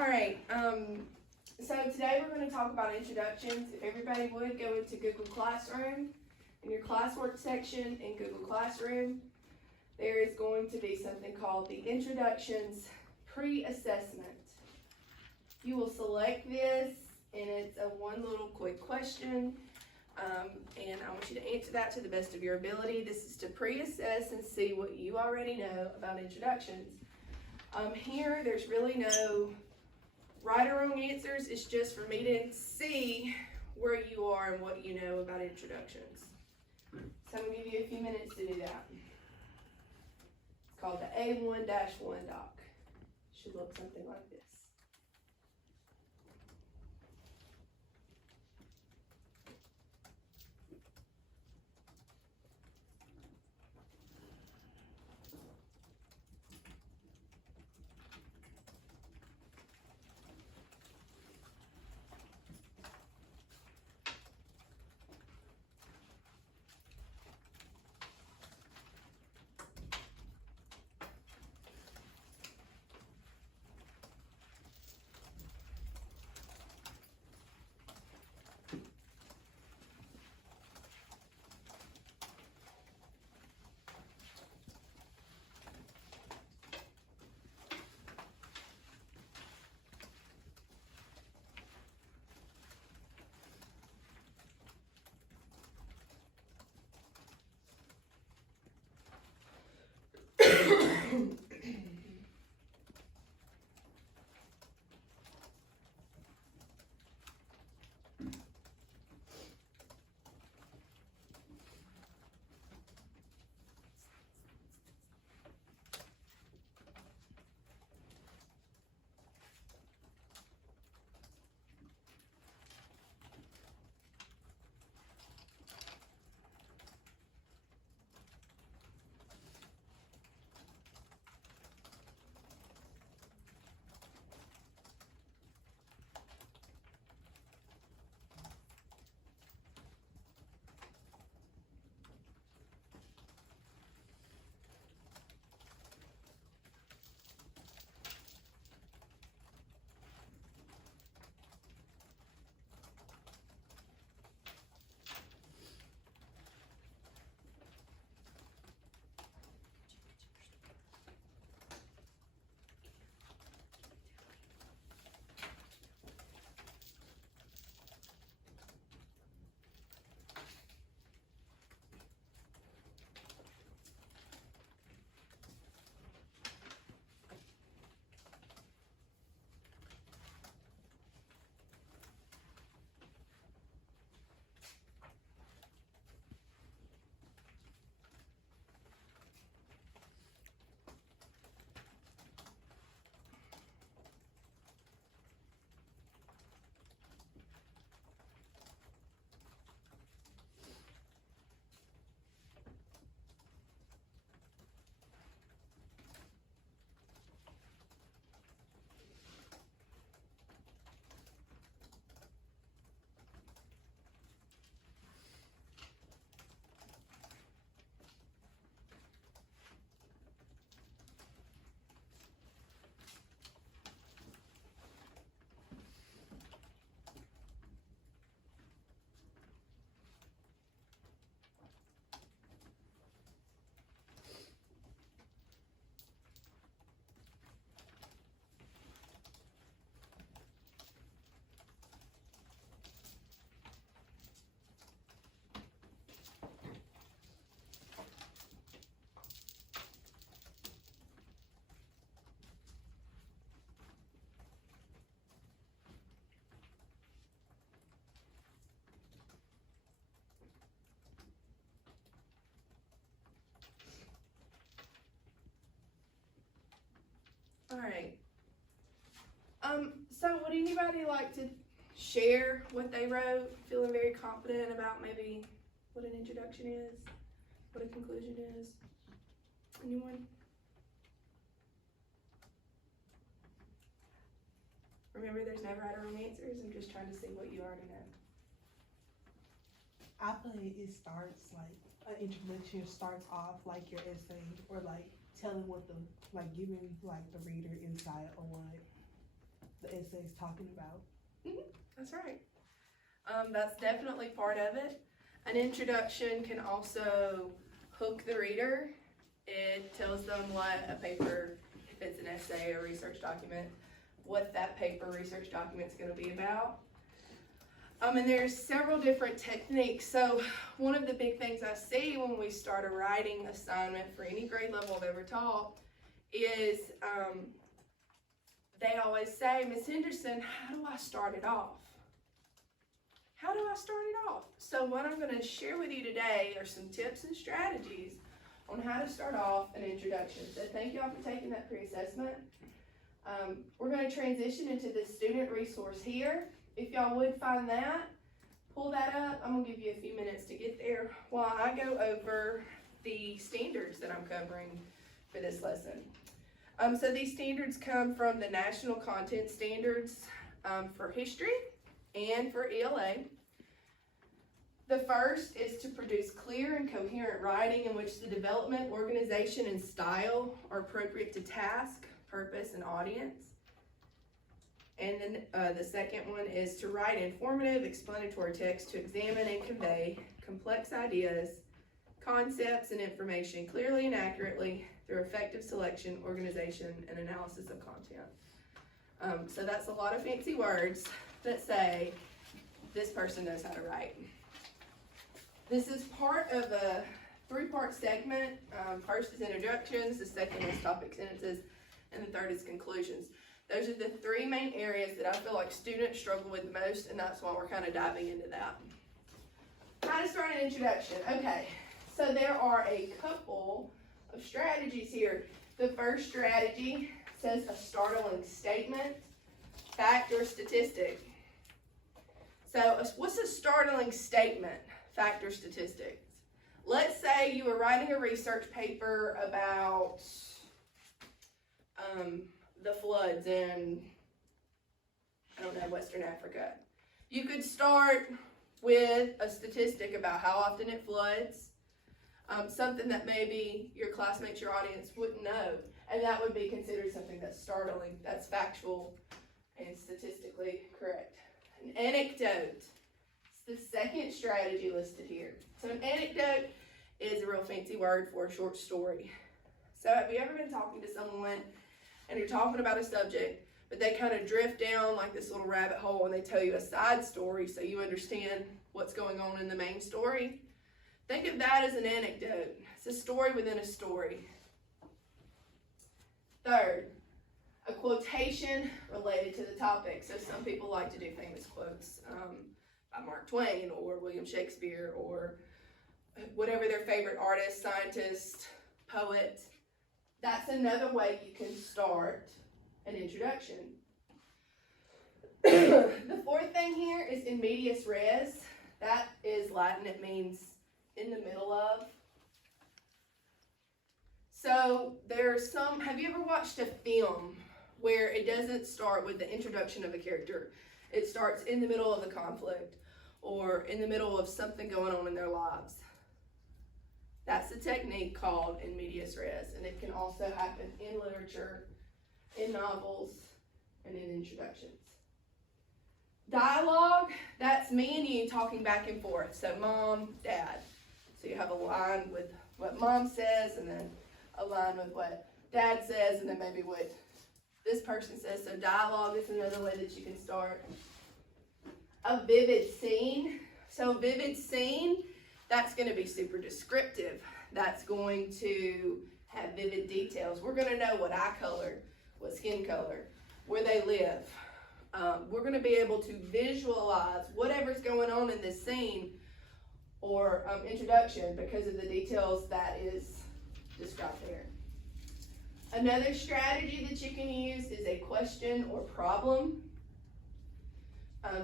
Alright, so today we're going to talk about introductions. If everybody would go into Google Classroom, in your classwork section in Google Classroom, there is going to be something called the Introductions Pre-Assessment. You will select this, and it's a one little quick question, and I want you to answer that to the best of your ability. This is to pre-assess and see what you already know about introductions. Here, there's really no right or wrong answers. It's just for me to see where you are and what you know about introductions. So I'm going to give you a few minutes to do that. It's called the A1-1 doc. Should look something like this. Alright. So would anybody like to share what they wrote? Feeling very confident about maybe what an introduction is? What a conclusion is? Anyone? Remember, there's no right or wrong answers. I'm just trying to see what you already know. I feel like it starts like an introduction starts off like your essay or like telling what the like giving like the reader insight on what the essay is talking about. That's right. That's definitely part of it. An introduction can also hook the reader. It tells them what a paper, if it's an essay or research document, what that paper research document is going to be about. And there's several different techniques. So one of the big things I see when we start a writing assignment for any grade level I've ever taught is they always say, Ms. Henderson, how do I start it off? How do I start it off? So what I'm going to share with you today are some tips and strategies on how to start off an introduction. So thank y'all for taking that pre-assessment. We're going to transition into the student resource here. If y'all would find that, pull that up. I'm going to give you a few minutes to get there while I go over the standards that I'm covering for this lesson. So these standards come from the National Content Standards for history and for ELA. The first is to produce clear and coherent writing in which the development, organization, and style are appropriate to task, purpose, and audience. And then the second one is to write informative, explanatory text to examine and convey complex ideas, concepts, and information clearly and accurately through effective selection, organization, and analysis of content. So that's a lot of fancy words that say this person knows how to write. This is part of a three-part segment. First is introductions, the second is topic sentences, and the third is conclusions. Those are the three main areas that I feel like students struggle with the most, and that's why we're kind of diving into that. How to start an introduction. Okay, so there are a couple of strategies here. The first strategy says a startling statement, fact, or statistic. So what's a startling statement, fact, or statistics? Let's say you were writing a research paper about the floods in, I don't know, Western Africa. You could start with a statistic about how often it floods, something that maybe your classmates, your audience wouldn't know, and that would be considered something that's startling, that's factual and statistically correct. An anecdote. It's the second strategy listed here. So an anecdote is a real fancy word for a short story. So have you ever been talking to someone and you're talking about a subject, but they kind of drift down like this little rabbit hole and they tell you a side story so you understand what's going on in the main story? Think of that as an anecdote. It's a story within a story. Third, a quotation related to the topic. So some people like to do famous quotes by Mark Twain or William Shakespeare or whatever their favorite artist, scientist, poet. That's another way you can start an introduction. The fourth thing here is in medias res. That is Latin. It means in the middle of. So there's some, have you ever watched a film where it doesn't start with the introduction of a character? It starts in the middle of the conflict or in the middle of something going on in their lives. That's a technique called in medias res, and it can also happen in literature, in novels, and in introductions. Dialogue, that's me and you talking back and forth. So mom, dad. So you have a line with what mom says, and then a line with what dad says, and then maybe what this person says. So dialogue is another way that you can start. A vivid scene. So vivid scene, that's going to be super descriptive. That's going to have vivid details. We're going to know what eye color, what skin color, where they live. We're going to be able to visualize whatever's going on in this scene or introduction because of the details that is described there. Another strategy that you can use is a question or problem.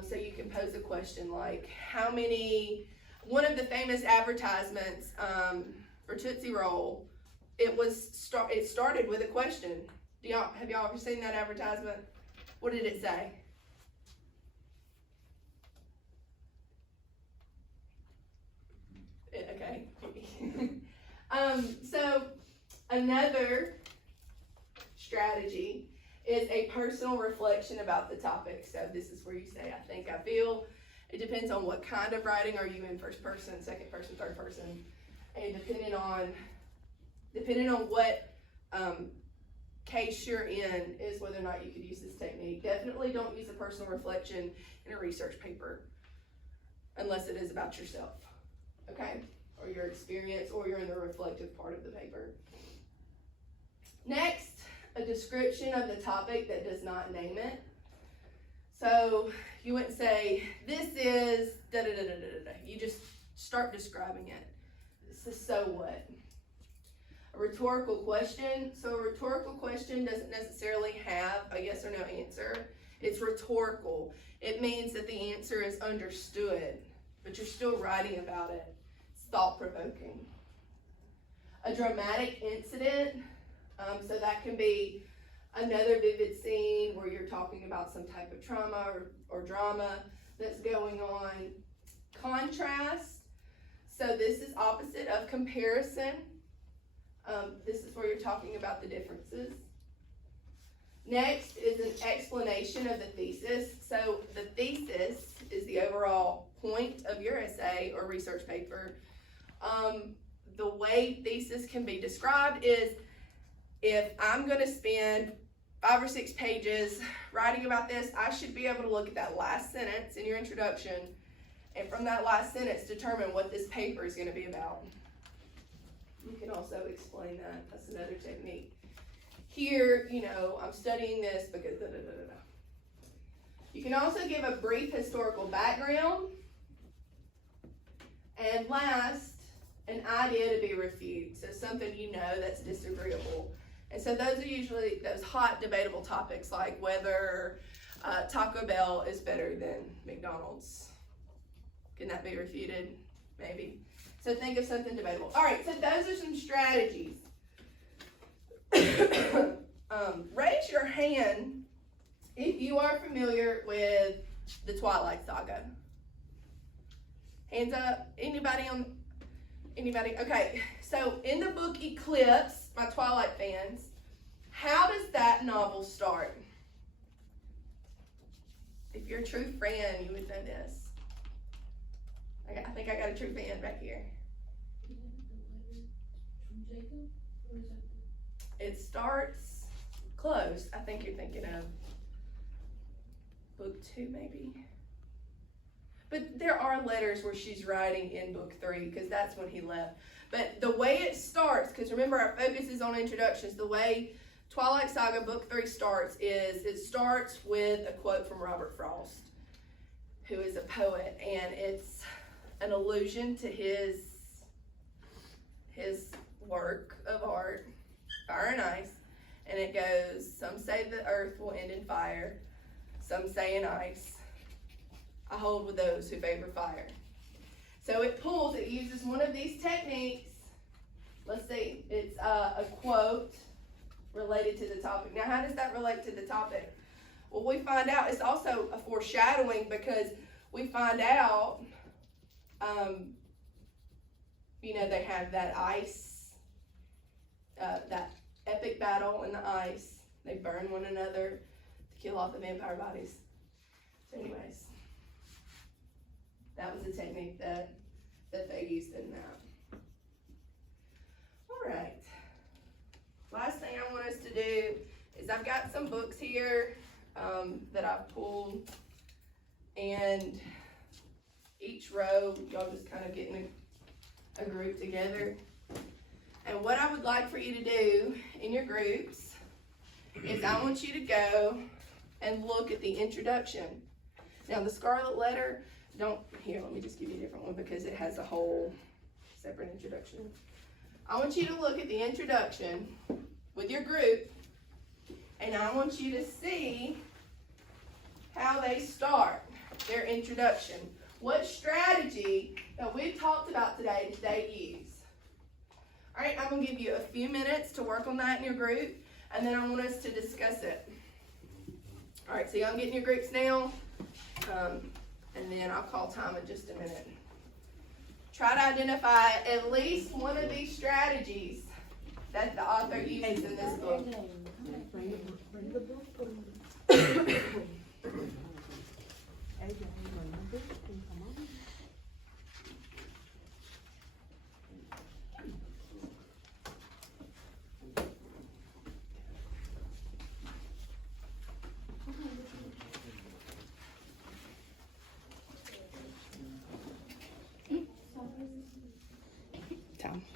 So you can pose a question like, how many, one of the famous advertisements for Tootsie Roll, it started with a question. Have y'all ever seen that advertisement? What did it say? Okay. So another strategy is a personal reflection about the topic. So this is where you say, I think, I feel. It depends on what kind of writing. Are you in first person, second person, third person? And depending on what case you're in is whether or not you could use this technique. Definitely don't use a personal reflection in a research paper unless it is about yourself, okay? Or your experience, or you're in the reflective part of the paper. Next, a description of the topic that does not name it. So you wouldn't say, this is da-da-da-da-da-da. You just start describing it. This is so what? A rhetorical question. So a rhetorical question doesn't necessarily have a yes or no answer. It's rhetorical. It means that the answer is understood, but you're still writing about it. It's thought-provoking. A dramatic incident. So that can be another vivid scene where you're talking about some type of trauma or drama that's going on. Contrast. So this is opposite of comparison. This is where you're talking about the differences. Next is an explanation of the thesis. So the thesis is the overall point of your essay or research paper. The way thesis can be described is, if I'm going to spend 5 or 6 pages writing about this, I should be able to look at that last sentence in your introduction, and from that last sentence determine what this paper is going to be about. You can also explain that. That's another technique. Here, I'm studying this because da da da da da. You can also give a brief historical background, and last, an idea to be refuted. So something that's disagreeable. And so those are usually those hot debatable topics, like whether Taco Bell is better than McDonald's. Can that be refuted? Maybe. So think of something debatable. All right, so those are some strategies. Raise your hand if you are familiar with the Twilight Saga. Hands up. Anybody? Okay, so in the book Eclipse, my Twilight fans, how does that novel start? If you're a true fan, you would know this. I think I got a true fan back here. It starts close. I think you're thinking of book 2, maybe. But there are letters where she's writing in book 3, because that's when he left. But the way it starts, because remember our focus is on introductions, the way Twilight Saga book 3 starts is it starts with a quote from Robert Frost, who is a poet, and it's an allusion to his work of art, Fire and Ice, and it goes, some say the earth will end in fire, some say in ice. I hold with those who favor fire. So it uses one of these techniques. Let's see, it's a quote related to the topic. Now, how does that relate to the topic? Well, we find out it's also a foreshadowing, because we find out, they have that ice, that epic battle in the ice. They burn one another to kill off the vampire bodies. So anyways, that was the technique that they used in that. All right. Last thing I want us to do is I've got some books here that I've pulled, and each row, y'all just kind of get in a group together. And what I would like for you to do in your groups is I want you to go and look at the introduction. Now the Scarlet Letter, let me just give you a different one because it has a whole separate introduction. I want you to look at the introduction with your group, and I want you to see how they start their introduction. What strategy that we've talked about today did they use? All right, I'm going to give you a few minutes to work on that in your group, and then I want us to discuss it. All right, so y'all get in your groups now, and then I'll call time in just a minute. Try to identify at least one of these strategies that the author uses in this book. Bring the book. So